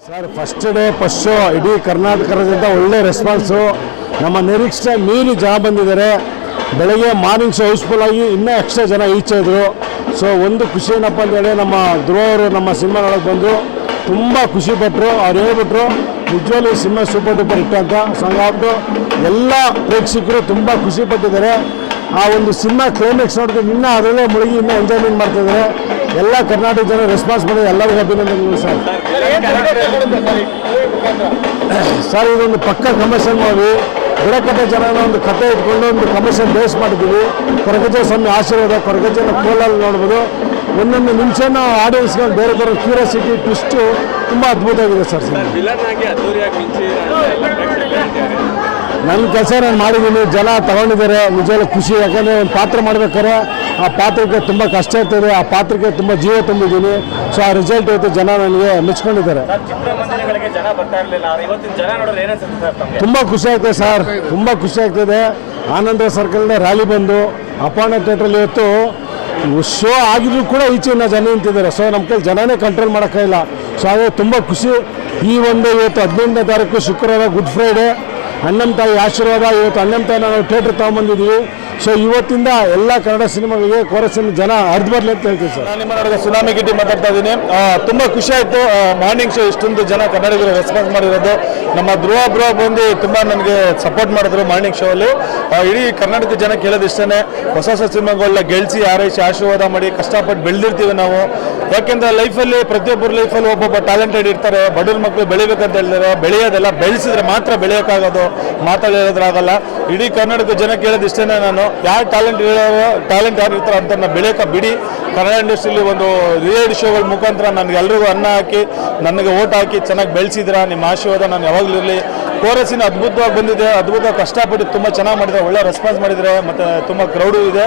Sir first day first show ಇಡೀ ಕರ್ನಾಟಕದಿಂದ ಒಳ್ಳೆ ರೆಸ್ಪಾನ್ಸು ನಮ್ಮ ನಿರೀಕ್ಷೆ ಮೀರಿ ಜನ ಬಂದಿದ್ದಾರೆ. ಬೆಳಗ್ಗೆ ಮಾರ್ನಿಂಗ್ ಶೋ ಹೌಸ್ಫುಲ್ ಆಗಿ ಇನ್ನೂ ಎಕ್ಸ್ಟ್ರಾ ಜನ ಈಚೆ ಇದ್ರು. ಸೊ ಒಂದು ಖುಷಿ ಏನಪ್ಪ ಅಂತೇಳಿ ನಮ್ಮ ಧ್ರುವರು ನಮ್ಮ ಸಿನಿಮಾ ನೋಡೋಕೆ ಬಂದು ತುಂಬ ಖುಷಿ ಪಟ್ಟರು ಅವ್ರು ಹೇಳ್ಬಿಟ್ರು, ನಿಜವಾಗ್ಲೂ ಸಿನಿಮಾ ಸೂಪರ್ ಡೂಪರ್ ಇಟ್ಟು ಅಂತ. ಸೊ ಹಂಗಾಗ್ಬಿಟ್ಟು ಎಲ್ಲ ಪ್ರೇಕ್ಷಕರು ತುಂಬ ಖುಷಿ ಪಟ್ಟಿದ್ದಾರೆ. ಆ ಒಂದು ಸಿನಿಮಾ ಕ್ಲೈಮ್ಯಾಕ್ಸ್ ನೋಡಿದ್ರೆ ಇನ್ನೂ ಅದರಲ್ಲೇ ಮುಳುಗಿ ಇನ್ನೂ ಎಂಜಾಯ್ಮೆಂಟ್ ಮಾಡ್ತಿದ್ದಾರೆ ಎಲ್ಲ ಕರ್ನಾಟಕ ಜನ ರೆಸ್ಪಾನ್ಸ್ ಮಾಡಿ, ಎಲ್ಲರಿಗೂ ಅಭಿನಂದನೆಗಳು ಸರ್. ಸರ್, ಇದೊಂದು ಪಕ್ಕ ಕಮರ್ಷಿಯಲ್ ಮೂವಿ ಬುಡಕಟ್ಟೆ ಜನನ ಒಂದು ಕತೆ ಇಟ್ಕೊಂಡು ಒಂದು ಕಮಿಷನ್ ಬೇಸ್ ಮಾಡಿದ್ದೀವಿ ಕೊರಗಜ್ಜ ಸ್ವಾಮಿ ಆಶೀರ್ವಾದ, ಕೊರಗಜ್ಜನ ಕೋಲಲ್ಲಿ ನೋಡ್ಬೋದು. ಒಂದೊಂದು ನಿಮಿಷನ ಆಡಿಯನ್ಸ್ಗಳು ಬೇರೆ ಬೇರೆ ಕ್ಯೂರಿಯಾಸಿಟಿ ಟ್ವಿಸ್ಟು ತುಂಬ ಅದ್ಭುತವಾಗಿದೆ ಸರ್ ನನ್ನ ಕೆಲಸ ನಾನು ಮಾಡಿದ್ದೀನಿ ಜನ ತಗೊಂಡಿದ್ದಾರೆ ನಿಜವಾಗ್ಲೂ ಖುಷಿ. ಯಾಕಂದರೆ ಒಂದು ಪಾತ್ರ ಮಾಡ್ಬೇಕಾದ್ರೆ ಆ ಪಾತ್ರಕ್ಕೆ ತುಂಬ ಕಷ್ಟ ಇರ್ತದೆ ಆ ಪಾತ್ರಕ್ಕೆ ತುಂಬ ಜೀವ ತುಂಬಿದ್ದೀನಿ. ಸೊ ಆ ರಿಸಲ್ಟ್ ಇವತ್ತು ಜನ ನನಗೆ ಮೆಚ್ಕೊಂಡಿದ್ದಾರೆ. ತುಂಬ ಖುಷಿ ಆಗ್ತದೆ ಸರ್. ತುಂಬ ಖುಷಿ ಆಗ್ತದೆ. ಆನಂದ ಸರ್ಕಲ್ನ ರ್ಯಾಲಿ ಬಂದು ಅಪಾರ್ಣ ಥಿಯೇಟ್ರಲ್ಲಿ ಇವತ್ತು ಶೋ ಆಗಿದ್ರು ಕೂಡ ಈಚೆನ ಜನ ನಿಂತಿದ್ದಾರೆ. ಸೊ ನಮ್ಮ ಕೈಲಿ ಜನನೇ ಕಂಟ್ರೋಲ್ ಮಾಡೋಕ್ಕಾಗಿಲ್ಲ ಸೊ ಹಾಗಾಗಿ ತುಂಬ ಖುಷಿ. ಈ ಒಂದು ಇವತ್ತು ಹದಿನೆಂಟನೇ ತಾರೀಕು ಶುಕ್ರವಾರ ಗುಡ್ ಫ್ರೈಡೆ ಅಣ್ಣನ ತಾಯಿ ಆಶೀರ್ವಾದ. ಇವತ್ತು ಅಣ್ಣನ ತಾಯಿ ನಾವು ಥಿಯೇಟ್ರ್ ತೊಗೊಂಬಂದಿದ್ದೀವಿ ಸೊ ಇವತ್ತಿಂದ ಎಲ್ಲ ಕನ್ನಡ ಸಿನಿಮಾಗಳಿಗೆ ಕೋರಸಿನ ಜನ ಅರ್ಧ ಬರಲಿ ಅಂತ ಹೇಳ್ತೀವಿ ಸರ್. ನಾನು ನಿಮ್ಮ ನಡುವೆ ಸುನಾಮಿ ಗಿಟ್ಟಿ ಮಾತಾಡ್ತಾ ಇದ್ದೀನಿ. ತುಂಬಾ ಖುಷಿ ಆಯ್ತು. ಮಾರ್ನಿಂಗ್ ಶೋ ಇಷ್ಟೊಂದು ಜನ ಕನ್ನಡಿಗರು ರೆಸ್ಪಾನ್ಸ್ ಮಾಡಿರೋದು. ನಮ್ಮ ಧ್ರುವ ಬ್ರೋ ಬಂದು ತುಂಬಾ ನನಗೆ ಸಪೋರ್ಟ್ ಮಾಡಿದ್ರು ಮಾರ್ನಿಂಗ್ ಶೋ ಅಲ್ಲಿ. ಇಡೀ ಕರ್ನಾಟಕದ ಜನ ಕೇಳೋದು ಇಷ್ಟನೇ. ಹೊಸ ಹೊಸ ಸಿನಿಮಾಗಳನ್ನ ಗೆಲ್ಸಿ ಆರೈಸಿ ಆಶೀರ್ವಾದ ಮಾಡಿ, ಕಷ್ಟಪಟ್ಟು ಬೆಳೆದಿರ್ತೀವಿ ನಾವು. ಯಾಕೆಂದ್ರೆ ಲೈಫಲ್ಲಿ ಪ್ರತಿಯೊಬ್ಬರ ಲೈಫಲ್ಲಿ ಒಬ್ಬೊಬ್ಬ ಟ್ಯಾಲೆಂಟೆಡ್ ಇರ್ತಾರೆ. ಬಡವ್ರ ಮಕ್ಕಳು ಬೆಳಿಬೇಕಂತ ಹೇಳಿದ್ರೆ ಬೆಳೆಯೋದೆಲ್ಲ, ಬೆಳೆಸಿದ್ರೆ ಮಾತ್ರ ಬೆಳೆಯೋಕ್ಕಾಗೋದು. ಮಾತಾಡೋದ್ರಾಗಲ್ಲ ಇಡೀ ಕರ್ನಾಟಕ ಜನ ಕೇಳೋದು ಇಷ್ಟನೇ ನಾನು ಯಾರು ಟ್ಯಾಲೆಂಟ್ ಹೇಳೋರು ಟ್ಯಾಲೆಂಟ್ ಯಾರು ಇರ್ತಾರೆ ಅಂತ ಬೆಳೆಯೋಕೆ ಬಿಡಿ. ಕನ್ನಡ ಇಂಡಸ್ಟ್ರಿಲಿ ಒಂದು ರಿಯಾಲಿಟಿ ಶೋಗಳ ಮುಖಾಂತರ ನನಗೆ ಎಲ್ರಿಗೂ ಅನ್ನ ಹಾಕಿ, ನನಗೆ ಓಟ್ ಹಾಕಿ ಚೆನ್ನಾಗಿ ಬೆಳೆಸಿದ್ರ, ನಿಮ್ಮ ಆಶೀರ್ವಾದ ನಾನು ಯಾವಾಗಲೂ ಇರಲಿ. ಕೋರಸಿನ ಅದ್ಭುತವಾಗಿ ಬಂದಿದೆ, ಅದ್ಭುತ ಕಷ್ಟಪಟ್ಟು ತುಂಬ ಚೆನ್ನಾಗಿ ಮಾಡಿದ್ದಾರೆ ಒಳ್ಳೆ ರೆಸ್ಪಾನ್ಸ್ ಮಾಡಿದರೆ, ಮತ್ತು ತುಂಬ ಕ್ರೌಡು ಇದೆ.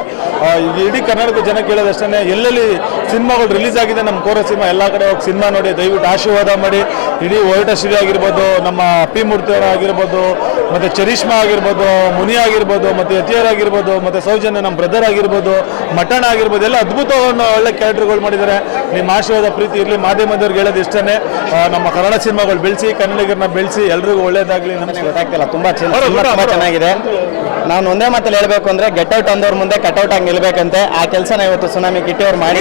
ಇಡೀ ಕರ್ನಾಟಕ ಜನ ಕೇಳೋದಷ್ಟೇ ಎಲ್ಲೆಲ್ಲಿ ಸಿನಿಮಾಗಳು ರಿಲೀಸ್ ಆಗಿದೆ ನಮ್ಮ ಕೋರ ಸಿನಿಮಾ ಎಲ್ಲ ಕಡೆ ಹೋಗಿ ಸಿನಿಮಾ ನೋಡಿ, ದಯವಿಟ್ಟು ಆಶೀರ್ವಾದ ಮಾಡಿ. ಇಡೀ ಒರಟ ಶ್ರೀ ಆಗಿರ್ಬೋದು, ನಮ್ಮ ಅಪ್ಪಿ ಮೂರ್ತಿಯವರಾಗಿರ್ಬೋದು ಮತ್ತು ಚರಿಷ್ಮಾ ಆಗಿರ್ಬೋದು ಮುನಿ ಆಗಿರ್ಬೋದು ಮತ್ತು ಯತಿಯರ್ ಆಗಿರ್ಬೋದು ಮತ್ತು ಸೌಜನ್ಯ ನಮ್ಮ ಬ್ರದರ್ ಆಗಿರ್ಬೋದು ಮಟನ್ ಆಗಿರ್ಬೋದು ಎಲ್ಲ ಅದ್ಭುತವನ್ನು ಒಳ್ಳೆ ಕ್ಯಾರೆಕ್ಟರ್ಗಳು ಮಾಡಿದ್ದಾರೆ. ನಿಮ್ಮ ಆಶೀರ್ವಾದ ಪ್ರೀತಿ ಇರಲಿ. ಮಾಧ್ಯಮದವ್ರಿಗೆ ಹೇಳೋದು ಇಷ್ಟನೇ. ನಮ್ಮ ಕನ್ನಡ ಸಿನಿಮಾಗಳು ಬೆಳೆಸಿ ಕನ್ನಡಿಗರನ್ನ ಬೆಳೆಸಿ ಎಲ್ರಿಗೂ ಒಳ್ಳೇದಾಗಲಿ. ನಮಗೆ ಗೊತ್ತಾಗ್ತಿಲ್ಲ ತುಂಬ ಚೆನ್ನಾಗಿದೆ. ನಾನು ಒಂದೇ ಮಾತಲ್ಲಿ ಹೇಳಬೇಕು ಅಂದ್ರೆ ಗೆಟ್ ಔಟ್ ಅಂದವ್ರ ಮುಂದೆ ಕಟ್ ಔಟ್ ಆಗಿ ನಿಲ್ಬೇಕಂತೆ. ಆ ಕೆಲಸನ ಇವತ್ತು ಸುನಾಮಿ ಕಿಟ್ಟಿ ಅವ್ರು ಮಾಡಿ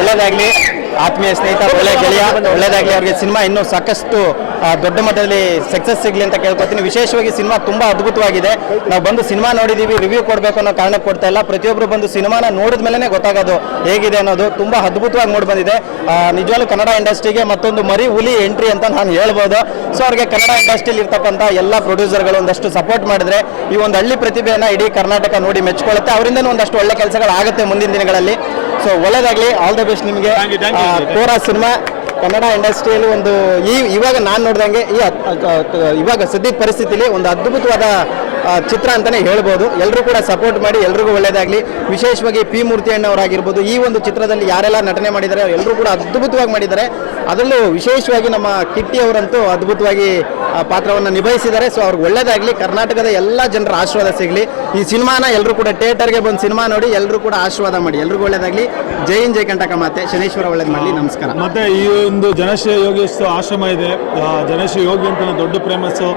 ಒಳ್ಳೇದಾಗ್ಲಿ. ಆತ್ಮೀಯ ಸ್ನೇಹಿತ ಒಳ್ಳೆ ಗೆಳೆಯ ಒಳ್ಳೆಯದಾಗಲಿ ಅವರಿಗೆ ಸಿನಿಮಾ ಇನ್ನೂ ಸಾಕಷ್ಟು ದೊಡ್ಡ ಮಟ್ಟದಲ್ಲಿ ಸಕ್ಸಸ್ ಸಿಗಲಿ ಅಂತ ಕೇಳ್ಕೊತೀನಿ. ವಿಶೇಷವಾಗಿ ಸಿನಿಮಾ ತುಂಬ ಅದ್ಭುತವಾಗಿದೆ. ನಾವು ಬಂದು ಸಿನಿಮಾ ನೋಡಿದ್ದೀವಿ ರಿವ್ಯೂ ಕೊಡಬೇಕು ಅನ್ನೋ ಕಾರಣಕ್ಕೆ ಕೊಡ್ತಾ ಇಲ್ಲ. ಪ್ರತಿಯೊಬ್ಬರು ಬಂದು ಸಿನಿಮಾನ ನೋಡಿದ ಮೇಲೆ ಗೊತ್ತಾಗೋದು ಹೇಗಿದೆ ಅನ್ನೋದು ತುಂಬ ಅದ್ಭುತವಾಗಿ ಮೂಡಿ ಬಂದಿದೆ. ನಿಜವಾಗ್ಲೂ ಕನ್ನಡ ಇಂಡಸ್ಟ್ರಿಗೆ ಮತ್ತೊಂದು ಮರಿ ಹುಲಿ ಎಂಟ್ರಿ ಅಂತ ನಾನು ಹೇಳ್ಬೋದು. ಸೊ ಅವ್ರಿಗೆ ಕನ್ನಡ ಇಂಡಸ್ಟ್ರಿಯಲ್ಲಿ ಇರ್ತಕ್ಕಂಥ ಎಲ್ಲ ಪ್ರೊಡ್ಯೂಸರ್ಗಳು ಒಂದಷ್ಟು ಸಪೋರ್ಟ್ ಮಾಡಿದ್ರೆ ಈ ಒಂದು ಹಳ್ಳಿ ಪ್ರತಿಭೆಯನ್ನು ಇಡೀ ಕರ್ನಾಟಕ ನೋಡಿ ಮೆಚ್ಕೊಳ್ಳುತ್ತೆ ಅವರಿಂದನೂ ಒಂದಷ್ಟು ಒಳ್ಳೆ ಕೆಲಸಗಳಾಗುತ್ತೆ ಮುಂದಿನ ದಿನಗಳಲ್ಲಿ. ಸೊ ಒಳ್ಳೇದಾಗ್ಲಿ. ಆಲ್ ದ ಬೆಸ್ಟ್ ನಿಮಗೆ. ಕೋರಾ ಸಿನಿಮಾ ಕನ್ನಡ ಇಂಡಸ್ಟ್ರಿಯಲ್ಲಿ ಒಂದು ಈ ಇವಾಗ ನಾನು ನೋಡ್ದಂಗೆ ಈ ಇವಾಗ ಸದ್ಯದ ಪರಿಸ್ಥಿತಿಲಿ ಒಂದು ಅದ್ಭುತವಾದ ಚಿತ್ರ ಅಂತಲೇ ಹೇಳ್ಬೋದು. ಎಲ್ಲರೂ ಕೂಡ ಸಪೋರ್ಟ್ ಮಾಡಿ ಎಲ್ರಿಗೂ ಒಳ್ಳೆಯದಾಗಲಿ ವಿಶೇಷವಾಗಿ ಪಿ ಮೂರ್ತಿ ಅಣ್ಣವರಾಗಿರ್ಬೋದು ಈ ಒಂದು ಚಿತ್ರದಲ್ಲಿ ಯಾರೆಲ್ಲ ನಟನೆ ಮಾಡಿದ್ದಾರೆ ಎಲ್ಲರೂ ಕೂಡ ಅದ್ಭುತವಾಗಿ ಮಾಡಿದ್ದಾರೆ. ಅದರಲ್ಲೂ ವಿಶೇಷವಾಗಿ ನಮ್ಮ ಕಿಟ್ಟಿ ಅವರಂತೂ ಅದ್ಭುತವಾಗಿ ಪಾತ್ರವನ್ನು ನಿಭಾಯಿಸಿದ್ದಾರೆ. ಸೊ ಅವ್ರಿಗೆ ಒಳ್ಳೇದಾಗಲಿ. ಕರ್ನಾಟಕದ ಎಲ್ಲ ಜನರ ಆಶೀರ್ವಾದ ಸಿಗಲಿ. ಈ ಸಿನಿಮಾನ ಎಲ್ಲರೂ ಕೂಡ ಥಿಯೇಟರ್ಗೆ ಬಂದು ಸಿನಿಮಾ ನೋಡಿ ಎಲ್ಲರೂ ಕೂಡ ಆಶೀರ್ವಾದ ಮಾಡಿ. ಎಲ್ರಿಗೂ ಒಳ್ಳೇದಾಗ್ಲಿ. ಜೈ ಹಿಂದ್, ಜೈ ಕಂಟಕ ಮಾತೆ. ಶನೇಶ್ವರ ಒಳ್ಳೇದು ಮಾಡಲಿ. ನಮಸ್ಕಾರ. ಮತ್ತೆ ಈ ಒಂದು ಜನಶ್ರೀ ಯೋಗೇಶ್ ಆಶ್ರಮ ಇದೆ. ಜನಶ್ರೀ ಯೋಗಿ ಅಂತ ದೊಡ್ಡ ಫೇಮಸ್ಸು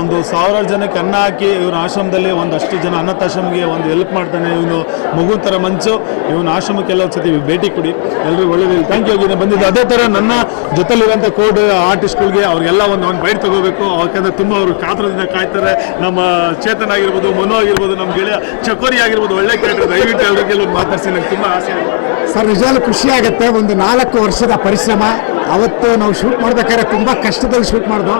ಒಂದು ಸಾವಿರಾರು ಜನಕ್ಕೆ ಅನ್ನ ಹಾಕಿ ಇವನ ಆಶ್ರಮದಲ್ಲಿ ಒಂದಷ್ಟು ಜನ ಅನಾಥಾಶ್ರಮಕ್ಕೆ ಒಂದು ಹೆಲ್ಪ್ ಮಾಡ್ತಾನೆ ಇವನು ಮಗು ಥರ ಮಂಚು. ಇವನ ಆಶ್ರಮಕ್ಕೆ ಎಲ್ಲ ಭೇಟಿ ಕೊಡಿ. ಎಲ್ಲರೂ ಒಳ್ಳೆಯದು ಥ್ಯಾಂಕ್ ಯು ಯೋಗಿ ಬಂದಿದ್ದು ಅದೇ ಥರ ನನ್ನ ಜೊತೆಲಿರುವಂಥ ಕೋಡ್ ಆರ್ಟಿಸ್ಟ್ಗಳಿಗೆ ಅವ್ರಿಗೆಲ್ಲ ಒಂದು ಒಂದು ಬೈಟ್ ತಗೋಬೇಕು. ಯಾಕಂದ್ರೆ ತುಂಬ ಅವರು ಕಾತರದಿಂದ ಕಾಯ್ತಾರೆ. ನಮ್ಮ ಚೇತನ್ ಆಗಿರ್ಬೋದು, ಮನು ಆಗಿರ್ಬೋದು, ನಮ್ಮ ಗೆಳೆಯ ಚಕೋರಿ ಆಗಿರ್ಬೋದು, ಒಳ್ಳೆ ಕ್ಯಾರೆಕ್ಟರ್ ದಯವಿಟ್ಟು ಎಲ್ಲರಿಗೆಲ್ಲ ಮಾತಾಡ್ಸಿ. ನಂಗೆ ತುಂಬ ಆಸೆ ಆಗಿದೆ. ಸರ್, ನಿಜವಾಗ್ಲು ಖುಷಿ ಆಗುತ್ತೆ. ಒಂದು ನಾಲ್ಕು ವರ್ಷದ ಪರಿಶ್ರಮ. ಅವತ್ತು ನಾವು ಶೂಟ್ ಮಾಡ್ಬೇಕಾದ್ರೆ ತುಂಬ ಕಷ್ಟದಲ್ಲಿ ಶೂಟ್ ಮಾಡ್ದೋ.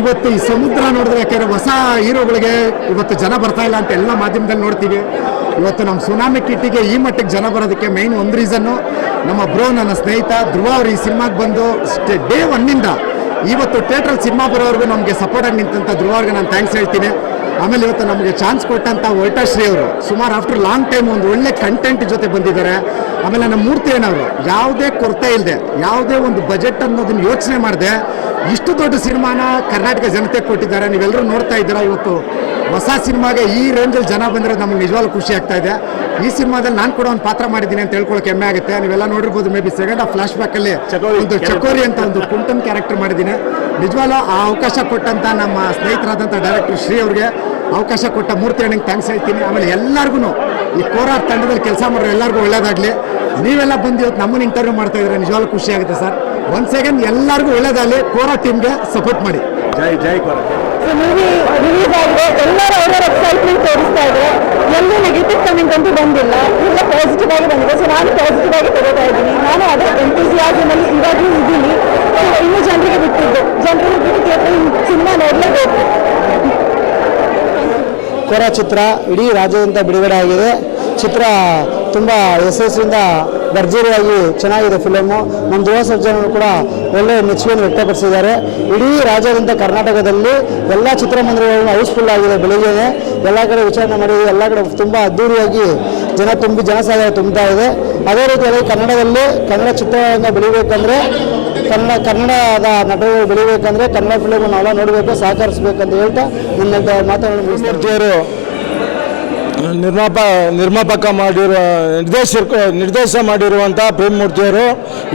ಇವತ್ತು ಈ ಸಮುದ್ರ ನೋಡಿದ್ರೆ ಯಾಕೆಂದ್ರೆ ಹೊಸ ಹೀರೋಗಳಿಗೆ ಇವತ್ತು ಜನ ಬರ್ತಾ ಇಲ್ಲ ಅಂತ ಎಲ್ಲ ಮಾಧ್ಯಮದಲ್ಲಿ ನೋಡ್ತೀವಿ. ಇವತ್ತು ನಮ್ಮ ಸುನಾಮಿ ಕಿಟ್ಟಿಗೆ ಈ ಮಟ್ಟಿಗೆ ಜನ ಬರೋದಕ್ಕೆ ಮೈನ್ ಒಂದು ರೀಸನ್ನು ನಮ್ಮ ಬ್ರೋ ನನ್ನ ಸ್ನೇಹಿತ ಧ್ರುವ ಅವರು ಈ ಸಿನಿಮಾಗೆ ಬಂದು ಡೇ ಒನ್ನಿಂದ ಇವತ್ತು ಥಿಯೇಟ್ರಲ್ಲಿ ಸಿನಿಮಾ ಬರೋವರೆಗೂ ನಮಗೆ ಸಪೋರ್ಟಾಗಿ ನಿಂತಂಥ ಧ್ರುವ ಅವ್ರಿಗೆ ನಾನು ಥ್ಯಾಂಕ್ಸ್ ಹೇಳ್ತೀನಿ. ಆಮೇಲೆ ಇವತ್ತು ನಮಗೆ ಚಾನ್ಸ್ ಕೊಟ್ಟಂತ ಶ್ರೀ ಅವರು ಸುಮಾರು ಆಫ್ಟರ್ ಲಾಂಗ್ ಟೈಮ್ ಒಂದು ಒಳ್ಳೆ ಕಂಟೆಂಟ್ ಜೊತೆ ಬಂದಿದ್ದಾರೆ. ಆಮೇಲೆ ನಮ್ಮ ಮೂರ್ತಿ ಏನವರು ಯಾವುದೇ ಕೊರತೆ ಇಲ್ಲದೆ ಯಾವುದೇ ಒಂದು ಬಜೆಟ್ ಅನ್ನೋದನ್ನ ಯೋಚನೆ ಮಾಡಿದೆ ಇಷ್ಟು ದೊಡ್ಡ ಸಿನಿಮಾನ ಕರ್ನಾಟಕ ಜನತೆ ಕೊಟ್ಟಿದ್ದಾರೆ. ನೀವೆಲ್ಲರೂ ನೋಡ್ತಾ ಇದ್ದೀರಾ ಇವತ್ತು ಹೊಸ ಸಿನಿಮಾಗೆ ಈ ರೇಂಜಲ್ಲಿ ಜನ ಬಂದರೆ ನಮ್ಗೆ ನಿಜವಾಗ್ಲೂ ಖುಷಿ ಆಗ್ತಾ ಇದೆ. ಈ ಸಿನಿಮಾದಲ್ಲಿ ನಾನು ಕೂಡ ಒಂದು ಪಾತ್ರ ಮಾಡಿದ್ದೀನಿ ಅಂತ ಹೇಳ್ಕೊಳಕ್ಕೆ ಹೆಮ್ಮೆ ಆಗುತ್ತೆ. ನೀವೆಲ್ಲ ನೋಡಿರ್ಬೋದು ಮೇ ಬಿ ಸೆಕೆಂಡ್ ಆ ಫ್ಲಾಶ್ ಬ್ಯಾಕಲ್ಲಿ ಒಂದು ಚಕೋರಿ ಅಂತ ಒಂದು ಕುಂಟನ್ ಕ್ಯಾರೆಕ್ಟರ್ ಮಾಡಿದ್ದೀನಿ. ನಿಜವಾಗ್ಲೂ ಆ ಅವಕಾಶ ಕೊಟ್ಟಂತ ನಮ್ಮ ಸ್ನೇಹಿತರಾದಂಥ ಡೈರೆಕ್ಟರ್ ಶ್ರೀ ಅವ್ರಿಗೆ ಅವಕಾಶ ಕೊಟ್ಟ ಮೂರ್ತಿ ಅಣ್ಣಂಗೆ ಥ್ಯಾಂಕ್ಸ್ ಹೇಳ್ತೀನಿ. ಆಮೇಲೆ ಎಲ್ಲರಿಗೂ ಈ ಕೋರಾರ್ ತಂಡದಲ್ಲಿ ಕೆಲಸ ಮಾಡೋರು ಎಲ್ಲರಿಗೂ ಒಳ್ಳೇದಾಗಲಿ. ನೀವೆಲ್ಲ ಬಂದು ಇವತ್ತು ನಮ್ಮನ್ನು ಇಂಟರ್ವ್ಯೂ ಮಾಡ್ತಾ ಇದ್ರೆ ನಿಜವಾಗ್ಲೂ ಖುಷಿ ಆಗುತ್ತೆ ಸರ್. ಒನ್ ಸೆಕೆಂಡ್ ಎಲ್ಲರಿಗೂ ಒಳ್ಳೇದಾಗಲಿ. ಕೋರಾ ಟೀಮ್ಗೆ ಸಪೋರ್ಟ್ ಮಾಡಿ. ಜೈ ಜೈ ಕೋರ ಮೂವಿ ರಿಲೀಸ್ ಆಗಿದೆ ಎಲ್ಲರೂ ಅವರ ಎಕ್ಸೈಟ್ಮೆಂಟ್ ತೋರಿಸ್ತಾ ಇದ್ದಾರೆ ಎಲ್ಲೂ ನೆಗೆಟಿವ್ ಕಮೆಂಟ್ ಅಂತೂ ಬಂದಿಲ್ಲ. ಎಲ್ಲ ಪಾಸಿಟಿವ್ ಆಗಿ ಬಂದಿದೆ. ಸೊ ನಾನು ಪಾಸಿಟಿವ್ ಆಗಿ ತಗೋತಾ ಇದ್ದೀನಿ. ನಾನು ಅದೇ ಎಂತೂಸಿಯಾಸಮ್ ಅಲ್ಲಿ ಇವಾಗಲೂ ಇದ್ದೀನಿ. ಇನ್ನು ಜನರಿಗೆ ಬಿಟ್ಟಿದ್ದು. ಜನರಿಗೆ ಬಿಟ್ಟು ಸಿನಿಮಾ ನೋಡಲೇಬೇಕು. ಕೊರ ಚಿತ್ರ ಇಡೀ ರಾಜ್ಯದಿಂದ ಬಿಡುಗಡೆ ಆಗಿದೆ. ಚಿತ್ರ ತುಂಬ ಯಶಸ್ಸಿಂದ ಭರ್ಜರಿಯಾಗಿ ಚೆನ್ನಾಗಿದೆ ಫಿಲಮು ನಮ್ಮ ಧ್ರುವ ಸರ್ಜನರು ಕೂಡ ಒಳ್ಳೆಯ ಮೆಚ್ಚುಗೆಯನ್ನು ವ್ಯಕ್ತಪಡಿಸಿದ್ದಾರೆ. ಇಡೀ ರಾಜ್ಯಾದ್ಯಂತ ಕರ್ನಾಟಕದಲ್ಲಿ ಎಲ್ಲ ಚಿತ್ರಮಂದಿರಗಳನ್ನು ಹೌಸ್ಫುಲ್ ಆಗಿದೆ ಬೆಳಿಗ್ಗೆನೆ. ಎಲ್ಲ ಕಡೆ ವಿಚಾರಣೆ ಮಾಡಿ ಎಲ್ಲ ಕಡೆ ತುಂಬ ಅದ್ದೂರಿಯಾಗಿ ಜನ ತುಂಬಿ ಜನಸಾಗರ ತುಂಬ್ತಾ ಇದೆ. ಅದೇ ರೀತಿಯಲ್ಲಿ ಕನ್ನಡದಲ್ಲಿ ಕನ್ನಡ ಚಿತ್ರರಂಗ ಬೆಳಿಬೇಕಂದ್ರೆ ಕನ್ನಡ ಕನ್ನಡದ ನಟರು ಬೆಳಿಬೇಕಂದ್ರೆ ಕನ್ನಡ ಫಿಲಮ್ ನಾವೆಲ್ಲ ನೋಡಬೇಕು ಸಹಕರಿಸಬೇಕಂತ ಹೇಳ್ತಾ ನನ್ನ ಮಾತನ್ನು ಮೂರ್ತಿಯವರು ನಿರ್ಮಾಪ ನಿರ್ಮಾಪಕ ಮಾಡಿರುವ, ನಿರ್ದೇಶಕ, ನಿರ್ದೇಶ ಮಾಡಿರುವಂಥ ಪ್ರೇಮಮೂರ್ತಿಯವರು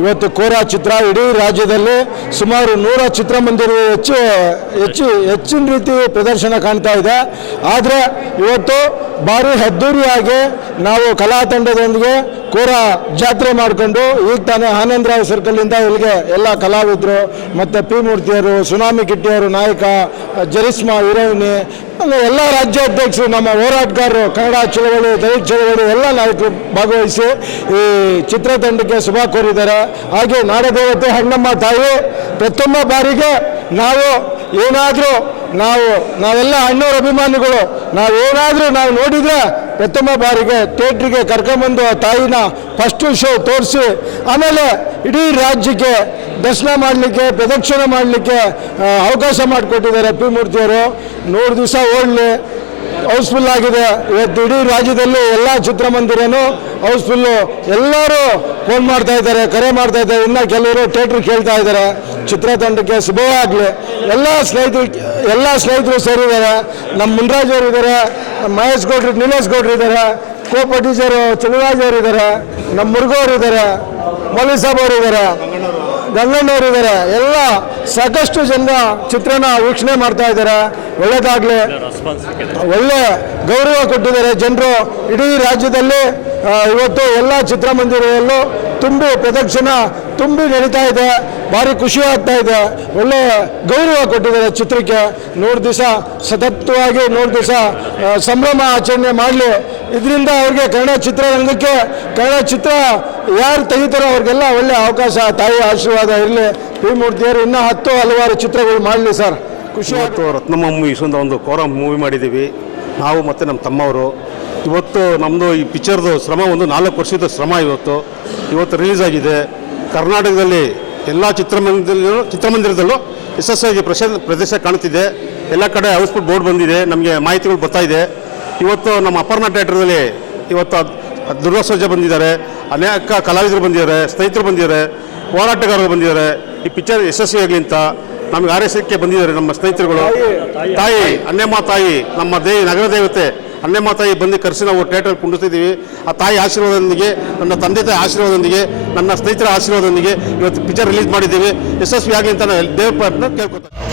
ಇವತ್ತು ಕೋರ ಚಿತ್ರ ಇಡೀ ರಾಜ್ಯದಲ್ಲಿ ಸುಮಾರು ನೂರ ಚಿತ್ರಮಂದಿರ ಹೆಚ್ಚು ಹೆಚ್ಚು, ಹೆಚ್ಚಿನ ರೀತಿ ಪ್ರದರ್ಶನ ಕಾಣ್ತಾ ಇದೆ. ಆದರೆ ಇವತ್ತು ಭಾರಿ ಹದ್ದೂರಿಯಾಗಿ ನಾವು ಕಲಾ ತಂಡದೊಂದಿಗೆ ಕೋರ ಜಾತ್ರೆ ಮಾಡಿಕೊಂಡು ಈಗ ತಾನೇ ಆನಂದರಾವ್ ಸರ್ಕಲಿಂದ ಇಲ್ಲಿಗೆ ಎಲ್ಲ ಕಲಾವಿದರು, ಮತ್ತು ಪಿ ಮೂರ್ತಿಯವರು, ಸುನಾಮಿ ಕಿಟ್ಟಿಯವರು ನಾಯಕ ಜರಿಸ್ಮಾ ಹೀರೋಯಿನಿ ಎಲ್ಲ ರಾಜ್ಯಾಧ್ಯಕ್ಷರು, ನಮ್ಮ ಹೋರಾಟಗಾರರು, ಕನ್ನಡ ಚಳವಳಿ, ದಲಿತ ಚಳವಳಿ ಎಲ್ಲ ನಾಯಕರು ಭಾಗವಹಿಸಿ ಈ ಚಿತ್ರತಂಡಕ್ಕೆ ಶುಭ ಕೋರಿದ್ದಾರೆ. ಹಾಗೆ ನಾಡದೇವತೆ ಹಣ್ಣಮ್ಮ ತಾಯಿ, ಪ್ರಥಮ ಬಾರಿಗೆ ನಾವು ಏನಾದರೂ ನಾವು, ನಾವೆಲ್ಲ ಅಣ್ಣವ್ರ ಅಭಿಮಾನಿಗಳು, ನಾವು ಏನಾದರೂ ನಾವು ನೋಡಿದರೆ ಪ್ರಥಮ ಬಾರಿಗೆ ಥಿಯೇಟ್ರಿಗೆ ಕರ್ಕೊಂಬಂದು ಆ ತಾಯಿನ ಫಸ್ಟು ಶೋ ತೋರಿಸಿ, ಆಮೇಲೆ ಇಡೀ ರಾಜ್ಯಕ್ಕೆ ದರ್ಶನ ಮಾಡಲಿಕ್ಕೆ, ಪ್ರದಕ್ಷಿಣೆ ಮಾಡಲಿಕ್ಕೆ ಅವಕಾಶ ಮಾಡಿಕೊಟ್ಟಿದ್ದಾರೆ ಪಿ ಮೂರ್ತಿಯವರು. ನೂರು ದಿವಸ ಓಡಲಿ, ಹೌಸ್ಫುಲ್ ಆಗಿದೆ. ಇವತ್ತು ಇಡೀ ರಾಜ್ಯದಲ್ಲಿ ಎಲ್ಲ ಚಿತ್ರಮಂದಿರನು ಹೌಸ್ಫುಲ್ಲು ಎಲ್ಲರೂ ಫೋನ್ ಮಾಡ್ತಾ ಇದ್ದಾರೆ, ಕರೆ ಮಾಡ್ತಾ ಇದ್ದಾರೆ. ಇನ್ನು ಕೆಲವರು ಥಿಯೇಟ್ರ್ ಕೇಳ್ತಾ ಇದ್ದಾರೆ. ಚಿತ್ರತಂಡಕ್ಕೆ ಶುಭವಾಗಲಿ ಎಲ್ಲ ಸ್ನೇಹಿತರು ಎಲ್ಲ ಸ್ನೇಹಿತರು ಸೇರಿದ್ದಾರೆ ನಮ್ಮ ಮುನ್ರಾಜ್ ಅವರು ಇದ್ದಾರೆ ಮಹೇಶ್ ಗೌಡ್ರು, ನಿಲೇಶ್ ಗೌಡ್ರು ಇದ್ದಾರೆ ಕೋ ಪ್ರೊಡ್ಯೂಸರು ಅವರು ಇದ್ದಾರೆ ನಮ್ಮ ಮುರುಗೋರು ಇದ್ದಾರೆ ಮೌಲಿ ಸಾಬ್ ಅವರು ಇದ್ದಾರೆ. ಗಂಗಣ್ಣವರು ಇದ್ದಾರೆ ಎಲ್ಲ ಸಾಕಷ್ಟು ಜನ ಚಿತ್ರನ ವೀಕ್ಷಣೆ ಮಾಡ್ತಾ ಇದ್ದಾರೆ. ಒಳ್ಳೇದಾಗಲಿ. ಒಳ್ಳೆ ಗೌರವ ಕೊಟ್ಟಿದ್ದಾರೆ ಜನರು. ಇಡೀ ರಾಜ್ಯದಲ್ಲಿ ಇವತ್ತು ಎಲ್ಲ ಚಿತ್ರಮಂದಿರದಲ್ಲೂ ತುಂಬಿ ಪ್ರದರ್ಶನ ತುಂಬಿ ನಡೀತಾ ಇದೆ. ಭಾರಿ ಖುಷಿ ಆಗ್ತಾ ಇದೆ. ಒಳ್ಳೆ ಗೌರವ ಕೊಟ್ಟಿದ್ದಾರೆ ಚಿತ್ರಕ್ಕೆ. ನೂರು ದಿವಸ ಸತತವಾಗಿ ನೂರು ದಿವಸ ಸಂಭ್ರಮ ಆಚರಣೆ ಮಾಡಲಿ. ಇದರಿಂದ ಅವ್ರಿಗೆ ಕನ್ನಡ ಚಿತ್ರರಂಗಕ್ಕೆ, ಕನ್ನಡ ಚಿತ್ರ ಯಾರು ತೆಗಿತಾರೋ ಅವ್ರಿಗೆಲ್ಲ ಒಳ್ಳೆ ಅವಕಾಶ, ತಾಯಿ ಆಶೀರ್ವಾದ ಇರಲಿ. ಪಿ ಮೂರ್ತಿಯವರು ಇನ್ನೂ ಹತ್ತು ಹಲವಾರು ಚಿತ್ರಗಳು ಮಾಡಲಿ ಸರ್. ಖುಷಿ ಆಯಿತು ರತ್ನಮ್ಮ ಮೂವಿ ಅಂತ ಒಂದು ಕೋರಂ ಮೂವಿ ಮಾಡಿದ್ದೀವಿ. ನಾವು ಮತ್ತು ನಮ್ಮ ತಮ್ಮವರು. ಇವತ್ತು ನಮ್ಮದು ಈ ಪಿಕ್ಚರ್ದು ಶ್ರಮ, ಒಂದು ನಾಲ್ಕು ವರ್ಷದ ಶ್ರಮ ಇವತ್ತು. ಇವತ್ತು ರಿಲೀಸ್ ಆಗಿದೆ. ಕರ್ನಾಟಕದಲ್ಲಿ ಎಲ್ಲ ಚಿತ್ರಮಂದಿರದಲ್ಲೂ ಚಿತ್ರಮಂದಿರದಲ್ಲೂ ಯಶಸ್ವಿಯಾಗಿ ಪ್ರಶ ಪ್ರದೇಶ ಕಾಣುತ್ತಿದೆ. ಎಲ್ಲ ಕಡೆ ಹೌಸ್ಫುಲ್ ಬೋರ್ಡ್ ಬಂದಿದೆ. ನಮಗೆ ಮಾಹಿತಿಗಳು ಬರ್ತಾ ಇದೆ. ಇವತ್ತು ನಮ್ಮ ಅಪರ್ಣ ಥಿಯೇಟ್ರದಲ್ಲಿ ಇವತ್ತು ಅದ್- ಅದ್ ದುರ್ಗಾ ಸರ್ಜಾ ಬಂದಿದ್ದಾರೆ. ಅನೇಕ ಕಲಾವಿದರು ಬಂದಿದ್ದಾರೆ ಸ್ನೇಹಿತರು ಬಂದಿದ್ದಾರೆ ಹೋರಾಟಗಾರರು ಬಂದಿದ್ದಾರೆ ಈ ಪಿಕ್ಚರ್ ಯಶಸ್ವಿಯಾಗಲಿ ಅಂತ ನಮಗೆ ಆರೈಸಕ್ಕೆ ಬಂದಿದ್ದಾರೆ ನಮ್ಮ ಸ್ನೇಹಿತರುಗಳು. ತಾಯಿ. ಅನ್ನಮ್ಮ ತಾಯಿ ನಮ್ಮ ದೇವಿ ನಗರ ದೇವತೆ ಅನ್ನಮ್ಮ ತಾಯಿ ಬಂದು ಕರೆಸಿ ನಾವು ಥಿಯೇಟರ್ ಕುಂಡಿಸ್ತಿದ್ದೀವಿ. ಆ ತಾಯಿ ಆಶೀರ್ವಾದದೊಂದಿಗೆ ನನ್ನ ತಂದೆ ತಾಯಿ ಆಶೀರ್ವಾದದೊಂದಿಗೆ ನನ್ನ ಸ್ನೇಹಿತರ ಆಶೀರ್ವಾದದೊಂದಿಗೆ ಇವತ್ತು ಪಿಕ್ಚರ್ ರಿಲೀಸ್ ಮಾಡಿದ್ದೀವಿ. ಯಶಸ್ವಿ ಆಗಲಿ ಅಂತ ನಾವು ದೇವ್ರ ಕೇಳ್ಕೊತಾರೆ